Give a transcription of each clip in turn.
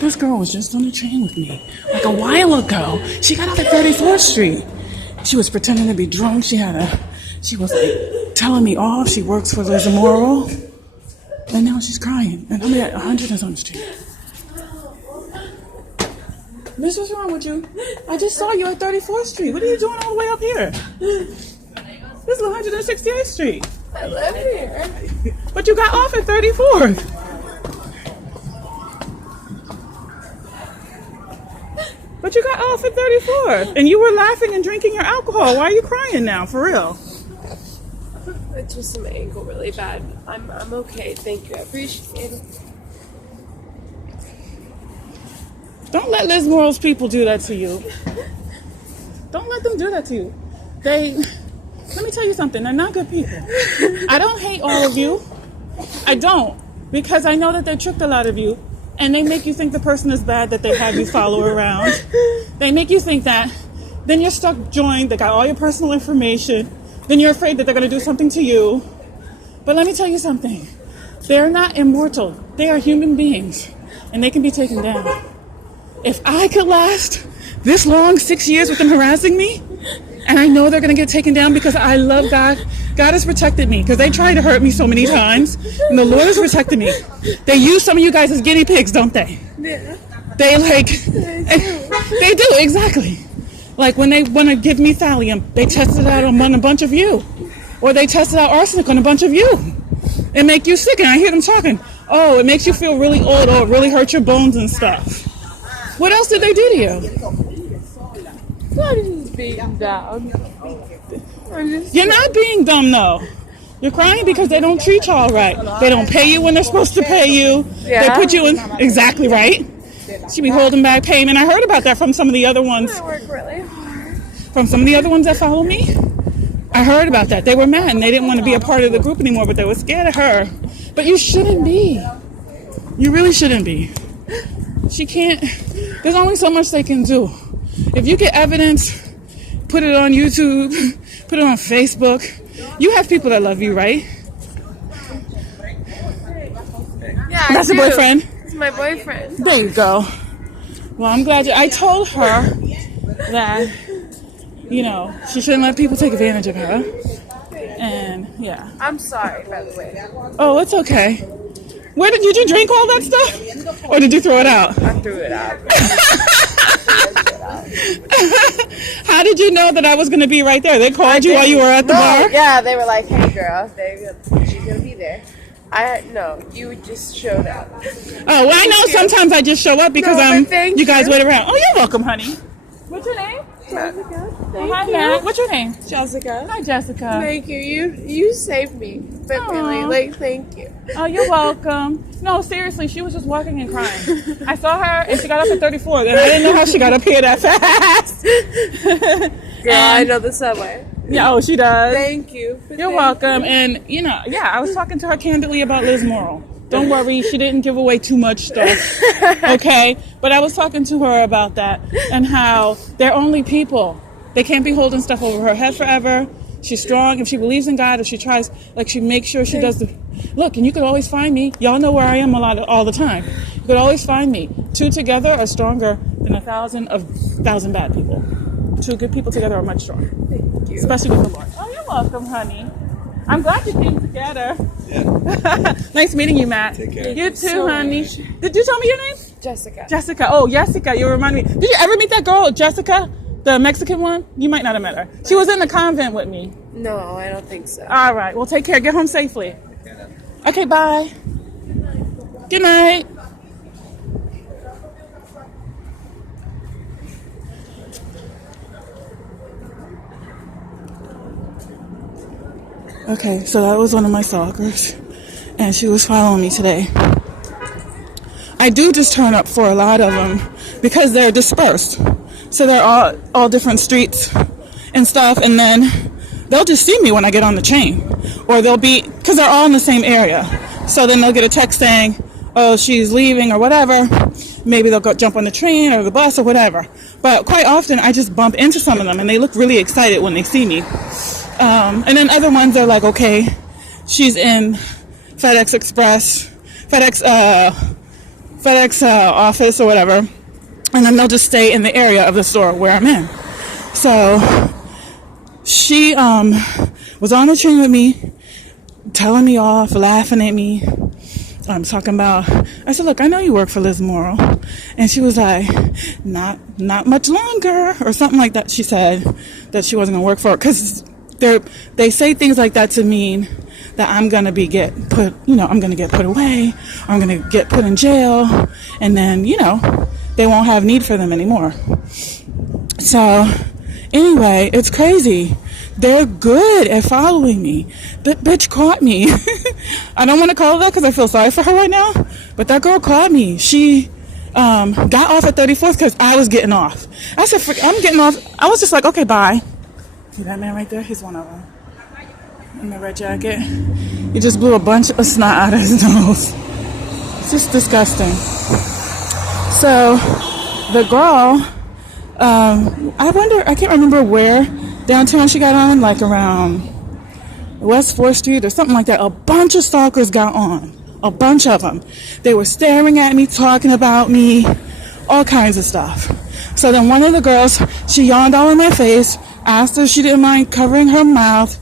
This girl was just on the train with me like a while ago. She got off at 34th Street. She was pretending to be drunk. She was like telling me off. She works for Liz Morrill. And now she's crying. And I'm at 100 and something street. Miss, what's wrong with you? I just saw you at 34th Street. What are you doing all the way up here? This is 168th Street. I live here. But you got off at 34th. But you got off at 34th. And you were laughing and drinking your alcohol. Why are you crying now? For real? I twisted my ankle really bad. I'm okay. Thank you. I appreciate it. Don't let Liz Morrill's people do that to you. Don't let them do that to you. Let me tell you something. They're not good people. I don't hate all of you. I don't. Because I know that they tricked a lot of you. And they make you think the person is bad that they have you follow around. They make you think that. Then you're stuck joined. They got all your personal information. Then you're afraid that they're going to do something to you. But let me tell you something. They're not immortal. They are human beings. And they can be taken down. If I could last this long, 6 years with them harassing me, and I know they're going to get taken down because I love God. God has protected me because they tried to hurt me so many times. And the Lord has protected me. They use some of you guys as guinea pigs, don't they? Yeah. They they do, exactly. Like when they want to give me thallium, they test it out on a bunch of you. Or they tested out arsenic on a bunch of you. It make you sick. And I hear them talking. Oh, it makes you feel really old. Oh, it really hurts your bones and stuff. What else did they do to you? I'm just being down. You're not being dumb, though. You're crying because they don't treat you all right. They don't pay you when they're supposed to pay you. Yeah. They put you in... Exactly right. She be holding back payment. I heard about that from some of the other ones. I work really hard. From some of the other ones that follow me. I heard about that. They were mad and they didn't want to be a part of the group anymore, but they were scared of her. But you shouldn't be. You really shouldn't be. She can't... There's only so much they can do. If you get evidence, put it on YouTube, put it on Facebook. You have people that love you, right? Yeah, That's your boyfriend? It's my boyfriend. There you go. Well, I'm glad I told her that, she shouldn't let people take advantage of her. And, yeah. I'm sorry, by the way. Oh, it's okay. Where did you drink all that stuff? Or did you throw it out? I threw it out. How did you know that I was going to be right there? They called you while you were at the bar? Yeah, they were like, hey, girl, she's going to be there. No, you just showed up. Oh, well, I know sometimes I just show up because you guys wait around. Oh, you're welcome, honey. What's your name? Jessica. Hi, Matt. What's your name? Jessica. Hi, Jessica. Thank you. You saved me. But really, thank you. Oh, you're welcome. No, seriously, she was just walking and crying. I saw her and she got up at 34, and I didn't know how she got up here that fast. Girl, I know the subway. Yeah, oh, she does. Thank you. You're welcome. And, I was talking to her candidly about Liz Morrill. Don't worry, she didn't give away too much stuff, okay? But I was talking to her about that and how they're only people. They can't be holding stuff over her head forever. She's strong. If she believes in God, if she tries, she makes sure she does the... Look, and you could always find me. Y'all know where I am all the time. You could always find me. Two together are stronger than 1,000 bad people. Two good people together are much stronger. Thank you. Especially with the Lord. Oh, you're welcome, honey. I'm glad you came together. Yeah. Nice meeting you, Matt. Take care. You too, honey. Did you tell me your name? Jessica. Jessica. Oh, Jessica. You remind me. Did you ever meet that girl, Jessica? The Mexican one? You might not have met her. She was in the convent with me. No, I don't think so. All right. Well, take care. Get home safely. Okay, bye. Good night. Okay, so that was one of my stalkers, and she was following me today. I do just turn up for a lot of them because they're dispersed. So they're all different streets and stuff, and then they'll just see me when I get on the train. Or they'll be, because they're all in the same area. So then they'll get a text saying, oh, she's leaving or whatever. Maybe they'll go jump on the train or the bus or whatever. But quite often I just bump into some of them and they look really excited when they see me. And then other ones are like, okay, she's in FedEx FedEx office or whatever, and then they'll just stay in the area of the store where I'm in. So she was on the train with me, telling me off, laughing at me. I'm talking about, I said, look, I know you work for Liz Morrill. And she was like, not much longer, or something like that. She said that she wasn't going to work for it, because they say things like that to mean that I'm going to I'm going to get put away, or I'm going to get put in jail, and then, they won't have need for them anymore. So anyway, it's crazy. They're good at following me. That bitch caught me. I don't want to call her that because I feel sorry for her right now, but that girl caught me. She got off at 34th because I was getting off. I said, I'm getting off. I was just like, okay, bye. See that man right there? He's one of them. In the red jacket. He just blew a bunch of snot out of his nose. It's just disgusting. So the girl, I can't remember where downtown she got on, like around West 4th Street or something like that. A bunch of stalkers got on. A bunch of them. They were staring at me, talking about me, all kinds of stuff. So then one of the girls, she yawned all in my face, asked her if she didn't mind covering her mouth.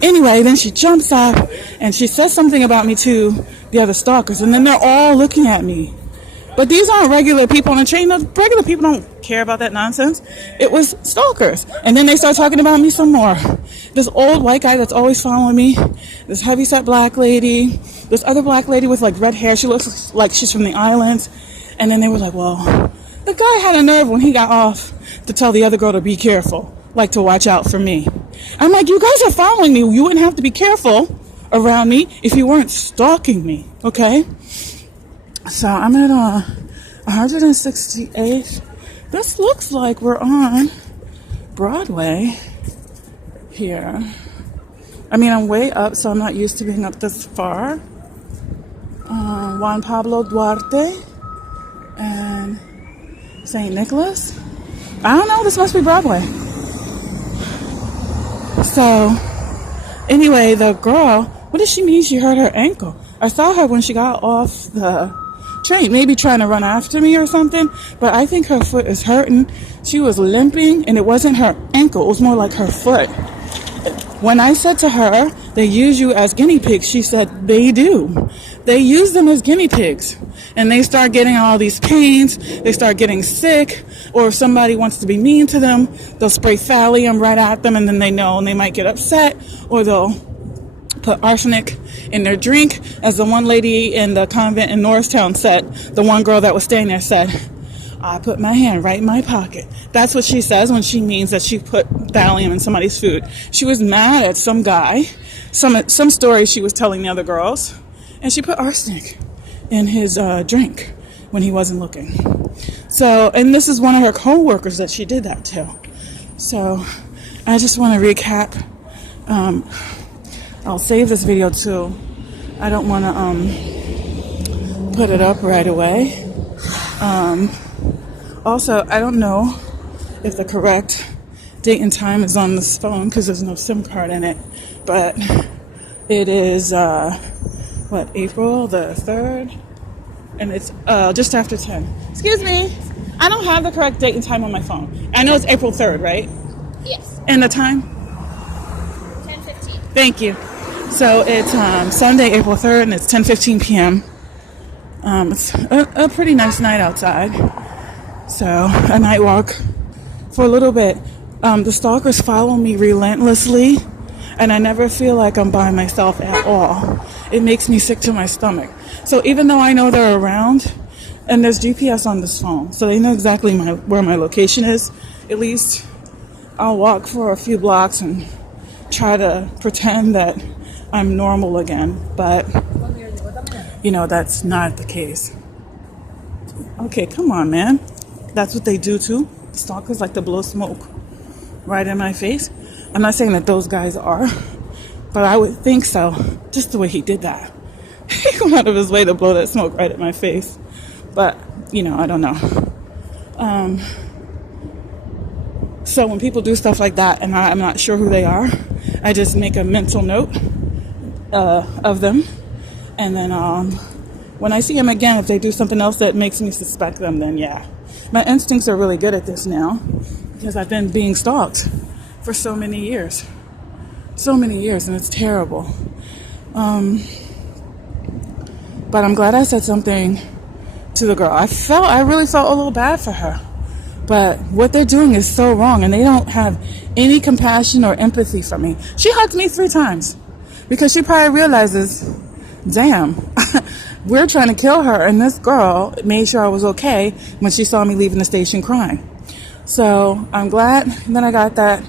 Anyway, then she jumps up and she says something about me to the other stalkers, and then they're all looking at me. But these aren't regular people on the train. The regular people don't care about that nonsense. It was stalkers. And then they start talking about me some more. This old white guy that's always following me, this heavyset black lady, this other black lady with like red hair. She looks like she's from the islands. And then they were like, well, the guy had a nerve when he got off to tell the other girl to be careful, like to watch out for me. I'm like, you guys are following me. You wouldn't have to be careful around me if you weren't stalking me, okay? So I'm at 168th. This looks like we're on Broadway here. I mean, I'm way up, so I'm not used to being up this far. Juan Pablo Duarte and St. Nicholas. I don't know, this must be Broadway. So, anyway, the girl, what does she mean she hurt her ankle? I saw her when she got off the train, maybe trying to run after me or something, but I think her foot is hurting. She was limping, and it wasn't her ankle, it was more like her foot. When I said to her, they use you as guinea pigs, she said, they do. They use them as guinea pigs, and they start getting all these pains, they start getting sick, or if somebody wants to be mean to them, they'll spray thallium right at them, and then they know, and they might get upset, or they'll put arsenic in their drink, as the one lady in the convent in Norristown said. The one girl that was staying there said, I put my hand right in my pocket. That's what she says when she means that she put thallium in somebody's food. She was mad at some guy, some story she was telling the other girls, and she put arsenic in his drink when he wasn't looking. So, and this is one of her co-workers that she did that to. So I just want to recap. I'll save this video too. I don't want to put it up right away. Also, I don't know if the correct date and time is on this phone because there's no SIM card in it, but it is April the 3rd, and it's just after 10. Excuse me, I don't have the correct date and time on my phone. I know it's April 3rd, right? Yes. And the time? 10:15. Thank you. So it's Sunday, April 3rd, and it's 10:15 p.m. It's a pretty nice night outside. So a night walk for a little bit. The stalkers follow me relentlessly, and I never feel like I'm by myself at all. It makes me sick to my stomach. So even though I know they're around, and there's GPS on this phone, so they know exactly where my location is, at least I'll walk for a few blocks and try to pretend that I'm normal again. But, that's not the case. Okay, come on, man. That's what they do too. Stalkers like to blow smoke right in my face. I'm not saying that those guys are, but I would think so. Just the way he did that. He went out of his way to blow that smoke right at my face. But, I don't know. So when people do stuff like that and I'm not sure who they are, I just make a mental note of them, and then When I see them again, if they do something else that makes me suspect them, then yeah. My instincts are really good at this now because I've been being stalked for so many years. So many years, and it's terrible. But I'm glad I said something to the girl. I really felt a little bad for her. But what they're doing is so wrong, and they don't have any compassion or empathy for me. She hugged me 3 times because she probably realizes, damn, we're trying to kill her, and this girl made sure I was okay when she saw me leaving the station crying. So I'm glad that I got that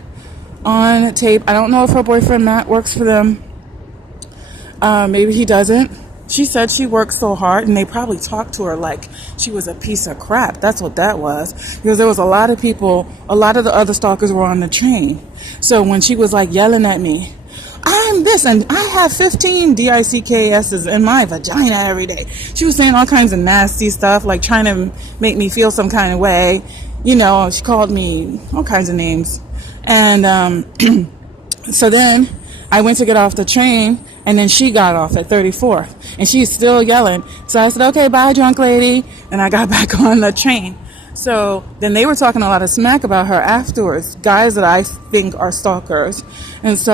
on tape. I don't know if her boyfriend Matt works for them. Maybe he doesn't. She said she worked so hard, and they probably talked to her like she was a piece of crap. That's what that was. Because there was a lot of people, a lot of the other stalkers were on the train. So when she was like yelling at me, I'm this, and I have 15 DICKSs in my vagina every day. She was saying all kinds of nasty stuff, like trying to make me feel some kind of way. You know, she called me all kinds of names. And so then I went to get off the train, and then she got off at 34th, and she's still yelling. So I said, okay, bye, drunk lady, and I got back on the train. So then they were talking a lot of smack about her afterwards, guys that I think are stalkers. And so